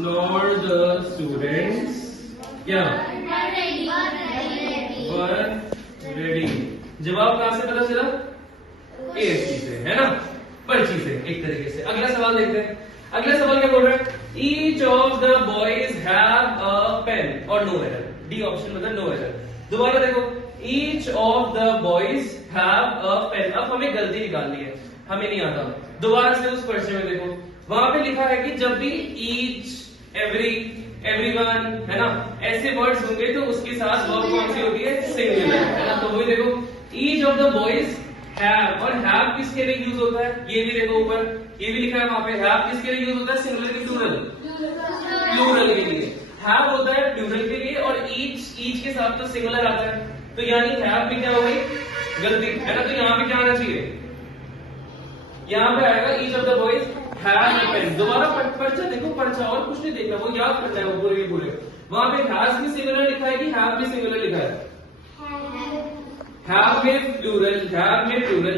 nor the students क्या were ready। जवाब कहां से पता चला? एएससी से, है ना, पर्ची से एक तरीके से। अगला सवाल देखते हैं। अगला सवाल क्या बोल रहा है? Each of the boys have a pen और नो एरर। डी ऑप्शन मतलब नो एरर। दोबारा देखो, each of the boys have a pen. अब हमें गलती निकालनी है, हमें नहीं आता। दोबारा से उस पर्चे में देखो, वहां पे लिखा है कि जब भी ईच, एवरी, एवरीवन, है ना, ऐसे वर्ड्स होंगे तो उसके साथ वर्ब कौन सी होती है? सिंगुलर, है ना। तो वही देखो, each of the boys have, और हैव किसके लिए यूज होता है? ये भी देखो ऊपर, ये भी लिखा है वहां पे। हैव किसके लिए यूज होता है? सिंगुलर की प्लूरल? प्लूरल के लिए। हैव होता है प्लूरल के लिए, और ईच के साथ तो सिंगुलर आता है। तो यानी हैव भी क्या हो गई? गलती, है ना। तो यहाँ पे क्या आना चाहिए? यहाँ पे आएगा each of the boys have a pen. दोबारा पर्चा देखो, पर्चा और कुछ नहीं देखना, वो याद करना है वो पूरे पूरे। वहां पे हैज भी सिंगुलर लिखा है कि हैव भी सिंगुलर लिखा है? हैव में प्लूरल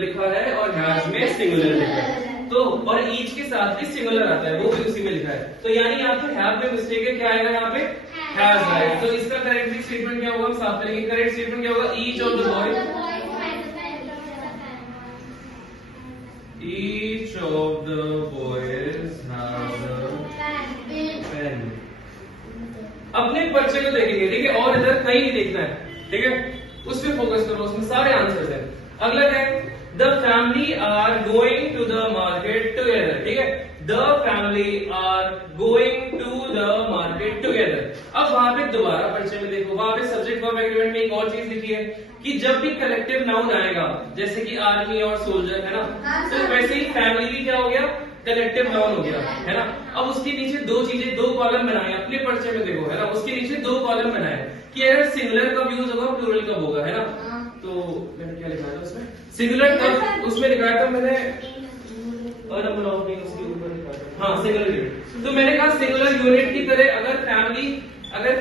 लिखा है और हैज में सिंगुलर लिखा है। तो और ईच के साथ भी सिंगुलर आता है, वो भी उसी में लिखा है। तो यानी यहाँ पे हैव में मिस्टेक है, क्या आएगा यहाँ पे? हैज आएगा। तो इसका करेक्ट स्टेटमेंट क्या होगा? हम साफ करेंगे। करेक्ट स्टेटमेंट क्या होगा? Each of the boys, each of the boys has a pen। अपने पर्चे को देखेंगे, ठीक है, और इधर कहीं नहीं देखना है, ठीक है, उस पर फोकस करो, उसमें सारे आंसर्स हैं। अगला क्या है? The family are going to the market together, ठीक है, the family are going to the market together. अब वहां पे दोबारा पर्चे में देखो, वहां पे सब्जेक्ट वर्ब एग्रीमेंट में एक और चीज लिखी है कि जब भी कलेक्टिव नाउन आएगा, जैसे कि आर्मी और सोल्जर, है ना, तो वैसे ही फैमिली भी क्या हो गया? कलेक्टिव नाउन हो गया, है ना। अब उसके नीचे दो चीजें, दो कॉलम बनाए अपने पर्चे में देखो, है ना, उसके नीचे दो कॉलम बनाए कि अगर सिंगुलर कब यूज होगा, प्लूरल कब होगा, है ना। तो मैंने क्या लिखा था उसमें? सिंगुलर कब उसमें लिखा था मैंने, नंबर ऑफ उसके ऊपर लिखा था, हाँ, सिंगुलर यूनिट। तो मैंने कहा सिंगुलर यूनिट की तरह अगर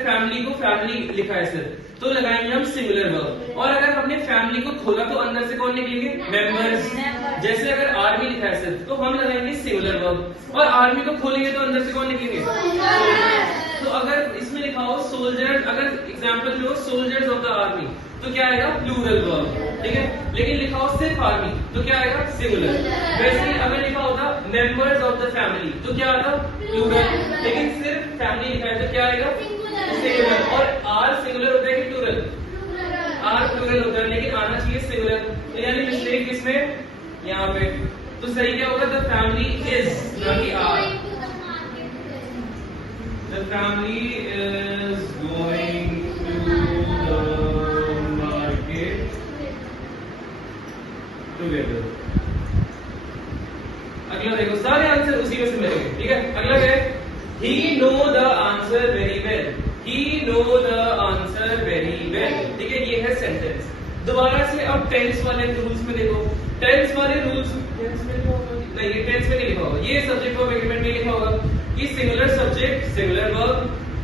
फैमिली को फैमिली लिखा है सिर्फ, तो लगाएंगे हम सिंगुलर वर्ब। और अगर हमने फैमिली को खोला तो अंदर से कौन निकलेंगे? मेंबर्स। जैसे अगर आर्मी लिखा है सिर्फ, तो हम लगाएंगे सिंगुलर वर्ब, और आर्मी को खोलेंगे तो अंदर से कौन निकलेंगे? तो अगर इसमें लिखा हो सोल्जर, अगर example low soldiers of the army, तो क्या आएगा? प्लूरल वर्ब, ठीक है। लेकिन लिखा हो सिर्फ आर्मी, तो क्या आएगा? सिंगुलर। वैसे ही अगर लिखा होता मेंबर्स ऑफ द फैमिली, तो क्या आता? प्लूरल। लेकिन सिर्फ फैमिली लिखा है तो क्या आएगा? सिंगुलर। और आर सिंगुलर होता है कि प्लूरल? आर प्लूरल होता है, लेकिन आना चाहिए सिंगुलर। तो यानी मिस्टेक किसमें? यहाँ पे। तो सही क्या होगा? द फैमिली इज, ना कि are. The family is going to the market together. अगला देखो, सारे आंसर उसी में से मिलेंगे, ठीक है। अगला क्या है? He know the answer very well। He know the answer very well, ठीक है, ये है सेंटेंस। दोबारा से अब टेंस वाले रूल्स में देखो, टेंस वाले रूल्स नहीं, ये टेंस में नहीं लिखा होगा, ये सब्जेक्ट वर्ब एग्रीमेंट में लिखा होगा कि singular subject singular verb,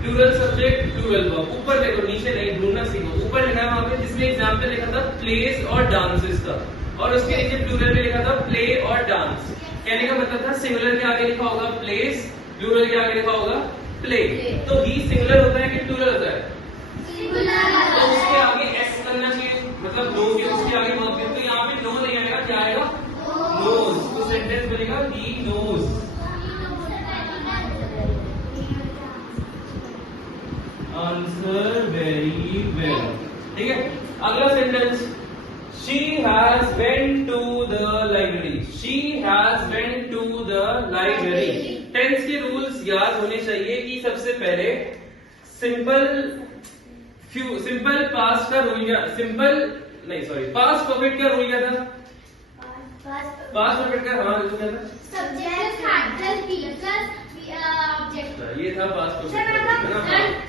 plural subject plural verb. ऊपर देखो, नीचे नहीं, ढूंढना सीखो। ऊपर लिखा है वहां पे, जिसमें एग्जाम्पल लिखा था प्लेस और डांसेस का, और उसके नीचे प्लूरल में लिखा था प्ले और डांस। कहने का मतलब था सिंगुलर के आगे लिखा होगा प्लेस, प्लूरल के आगे लिखा होगा प्ले। तो ही सिंगुलर होता है कि प्लूरल होता है? तो उसके आगे एस करना चाहिए, मतलब नो के उसके आगे वर्ब के। तो यहाँ पे नो नहीं आएगा, क्या आएगा? नोज। तो सेंटेंस बनेगा he knows. Answer very well, ठीक है। अगला sentence, She has went to the library। She has went to the library। Tense के रूल्स याद होने चाहिए कि सबसे पहले सिंपल पास्ट का रूल क्या, पास्ट परफेक्ट का रूल क्या था? पास्ट परफेक्ट का हमारा रूल क्या था? Subject had plus be plus object. ये था past perfect,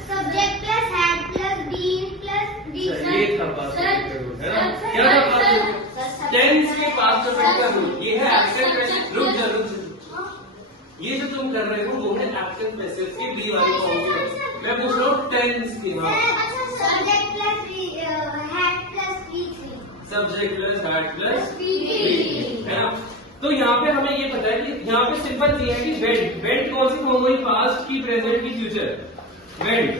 subject plus had plus been plus be. ये था पास्ट परफेक्ट का रूल, है ना। क्या था पास्ट? टेंस के पास्ट परफेक्ट का रूल ये है एब्सेंट पैसिव। रुक जा, ये जो तुम कर रहे हो वो है एब्सेंट पैसिव की बी वाली फॉर्म। मैं पूछ रहा हूँ टेंस की। Subject plus had plus be, subject plus had plus be, है ना। तो यहाँ पे हमें ये पता है कि यहाँ पे सिंपल चीज है कि वेंट, वेंट कौन सी फॉर्म हुई, पास्ट की, प्रेजेंट की, फ्यूचर। वेंट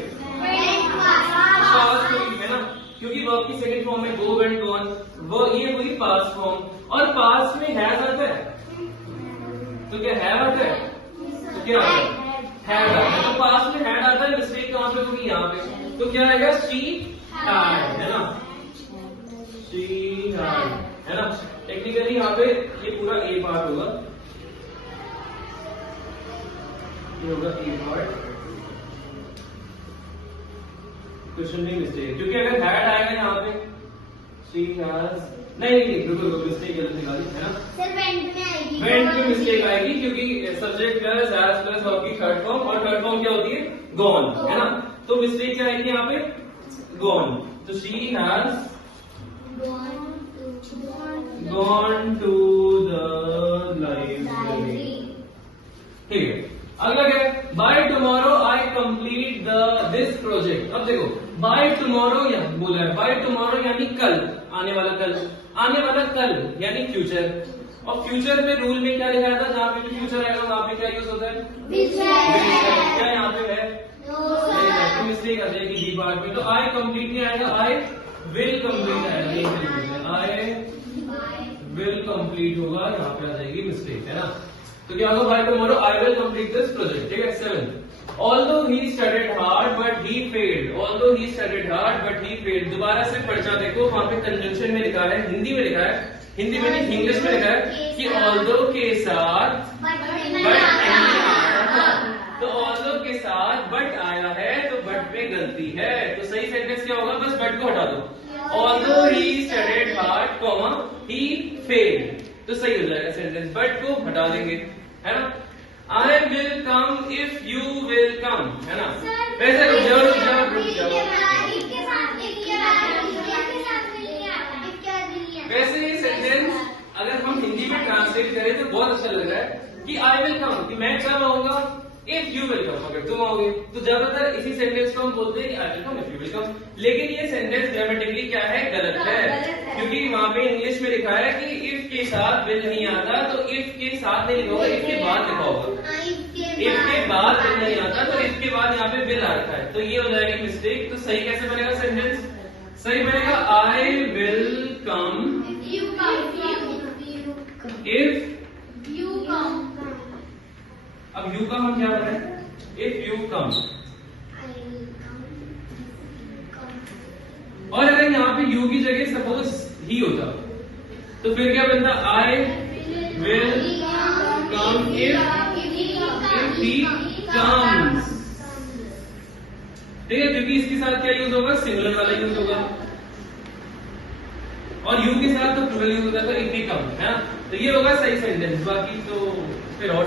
पास्ट हुई है ना, क्योंकि वर्ब की सेकंड फॉर्म में गो, वेंट, गॉन, वो ये हुई पास्ट फॉर्म। और पास्ट में हैज आता है, तो क्या हैव आता है, तो क्या आता है, हैड आता है। तो पास्ट में हैड आता है, मिस्टेक कहां पे होगी, यहाँ पे। तो क्या आएगा, शी हैड, है ना, शी हैड, है ना। टेक्निकली यहाँ पे ये पूरा ए पार्ट होगा, ये होगा ए पार्ट, क्वेश्चन में मिस्टेक, क्योंकि अगर हैड आएगा यहाँ पे शी हैज, नहीं बिल्कुल मिस्टेक गलत निकाली, है ना। सर वेंट में आएगी, वेंट में मिस्टेक आएगी, क्योंकि subject plus has plus verb की थर्ड फॉर्म, और थर्ड फॉर्म क्या होती है, गॉन, है ना। तो मिस्टेक क्या आएगी यहाँ पे, गॉन। तो she has gone to the library, ठीक है। अगला क्या है, by tomorrow I complete this project. अब देखो बाय टुमारो बोला है, बाय टुमारो यानी कल, आने वाला कल, आने वाला कल यानी फ्यूचर। और फ्यूचर में रूल में क्या लिखा था, जहाँ पे भी फ्यूचर आएगा वहां पे क्या यूज होता है, क्या यहाँ पे है, तो मिस्टेक आ जाएगी डी पार्ट में। तो आई कंप्लीट नहीं आएगा, आई विल कंप्लीट आएगा, आई विल कंप्लीट होगा, यहाँ पे आ जाएगी मिस्टेक, है ना। तो क्या होगा, bye tomorrow I will complete this project, ठीक है। 7, although he studied hard but he failed, although he studied hard but he failed। दोबारा से पढ़ना देखो, वहां पे कंजंक्शन में लिखा है, हिंदी में लिखा है, हिंदी में नहीं इंग्लिश में लिखा है कि although के साथ but नहीं आया था। तो although के साथ but आया है, तो but में गलती है। तो सही सेंटेंस क्या होगा, बस but को हटा दो, although he studied hard, he failed, तो सही हो जाएगा सेंटेंस, but को हटा देंगे, है ना। I will come if you will come, है ना। वैसे रुक जाओ। वैसे ये सेंटेंस अगर हम हिंदी में ट्रांसलेट करें तो बहुत अच्छा लग रहा है कि आई विल कम, कि मैं कब आऊंगा, इफ यू विल कम, अगर तुम आओगे। तो ज्यादातर इसी सेंटेंस को हम बोलते हैं I will come if you will come. लेकिन ये सेंटेंस ग्रामेटिकली क्या है, गलत है, क्योंकि वहां पे इंग्लिश में लिखा है कि इफ के साथ विल नहीं आता, तो इफ के साथ नहीं लिखा होगा, इफ के बाद लिखा होगा। इफ के बाद विल नहीं आता, तो इफ के बाद यहाँ पे विल आ रखा है, तो ये हो जाएगी मिस्टेक। तो सही कैसे बनेगा सेंटेंस, सही बनेगा I will come if you come. अब यू का हम क्या बनाए, इफ यू कम। और अगर यहाँ पे यू की जगह सपोज ही होता, तो फिर क्या बनता, I will come if he comes, ठीक है। क्योंकि इसके साथ क्या यूज होगा, सिंगुलर वाला यूज होगा, और यू के साथ तो प्लूरल यूज होगा, तो इफ ही कम, है ना। तो ये होगा सही सेंटेंस। बाकी तो फिर और